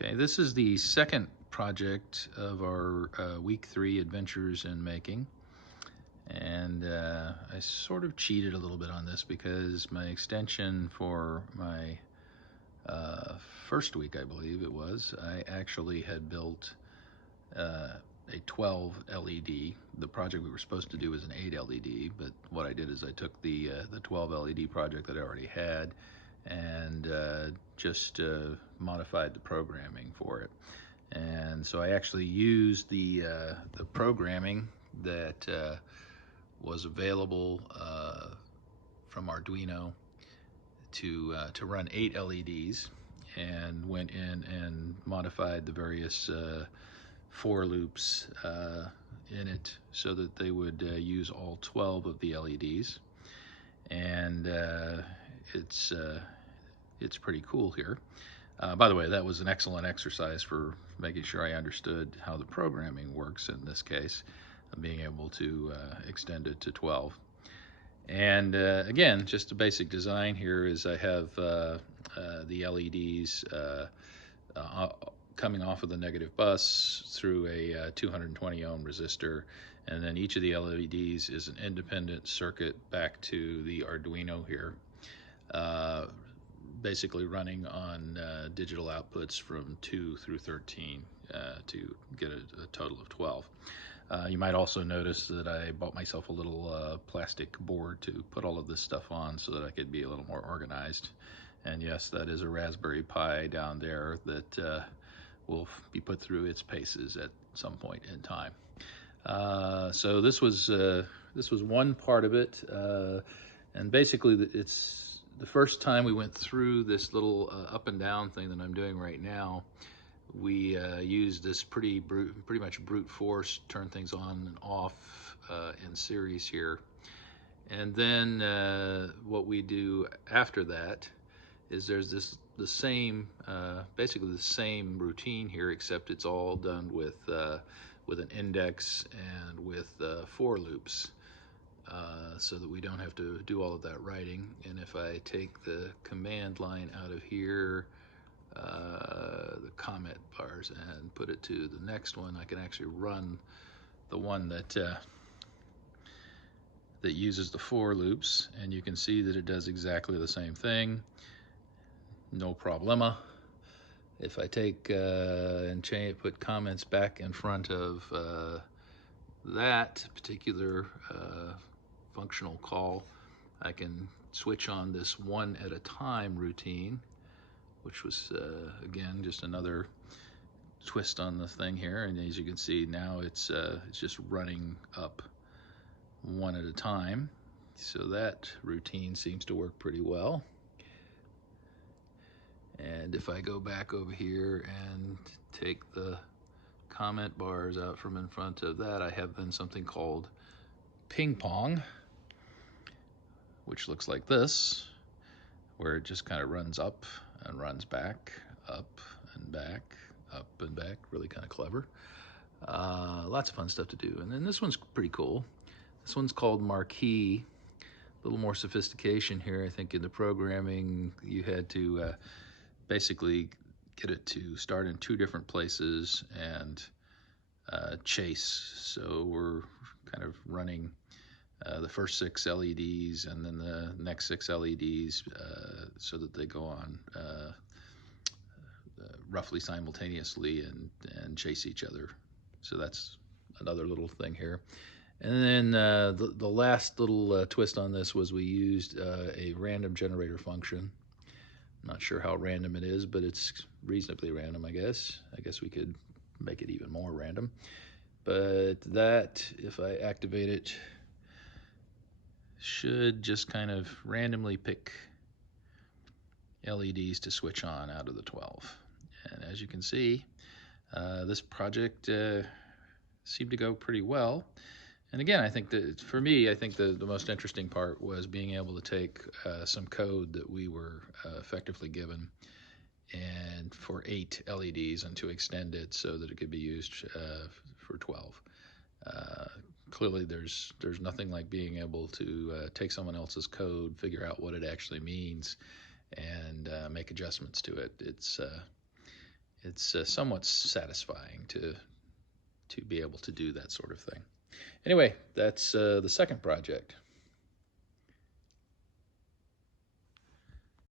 Okay, this is the second project of our week 3 adventures in making, and I sort of cheated a little bit on this because my extension for my first week, I believe it was, I actually had built a 12 LED. The project we were supposed to do was an 8 LED, but what I did is I took the 12 LED project that I already had and just modified the programming for it. And so I actually used the programming that was available from Arduino to run 8 LEDs, and went in and modified the various for loops in it so that they would use all 12 of the LEDs. And it's pretty cool here. By the way, that was an excellent exercise for making sure I understood how the programming works in this case, being able to extend it to 12. And again, just a basic design here is I have the LEDs coming off of the negative bus through a 220 ohm resistor, and then each of the LEDs is an independent circuit back to the Arduino here, basically running on digital outputs from 2 through 13 to get a total of 12. You might also notice that I bought myself a little plastic board to put all of this stuff on so that I could be a little more organized. And yes, that is a Raspberry Pi down there that will be put through its paces at some point in time. So this was one part of it, and basically it's the first time we went through this little up and down thing that I'm doing right now. We used this pretty much brute force, turn things on and off in series here. And then what we do after that is there's basically the same routine here, except it's all done with an index and with for loops, so that we don't have to do all of that writing. And if I take the command line out of here, the comment bars, and put it to the next one, I can actually run the one that uses the for loops, and you can see that it does exactly the same thing. No problema. If I take and put comments back in front of that particular functional call, I can switch on this one at a time routine, which was again just another twist on the thing here. And as you can see now, it's just running up one at a time. So that routine seems to work pretty well. And if I go back over here and take the comment bars out from in front of that, I have then something called ping pong, which looks like this, where it just kind of runs up and runs back, up and back, up and back. Really kind of clever. Lots of fun stuff to do. And then this one's pretty cool. This one's called Marquee. A little more sophistication here. I think in the programming you had to basically get it to start in 2 different places and chase. So we're kind of running the first 6 LEDs and then the next 6 LEDs so that they go on roughly simultaneously and chase each other. So that's another little thing here. And then the last little twist on this was we used a random generator function. I'm not sure how random it is, but it's reasonably random, I guess. I guess we could make it even more random. But that, if I activate it, should just kind of randomly pick LEDs to switch on out of the 12. And as you can see, this project seemed to go pretty well. And again, I think that for me, I think the most interesting part was being able to take some code that we were effectively given and for 8 LEDs and to extend it so that it could be used for 12. Clearly, there's nothing like being able to take someone else's code, figure out what it actually means, and make adjustments to it. it's somewhat satisfying to be able to do that sort of thing. Anyway, that's the second project.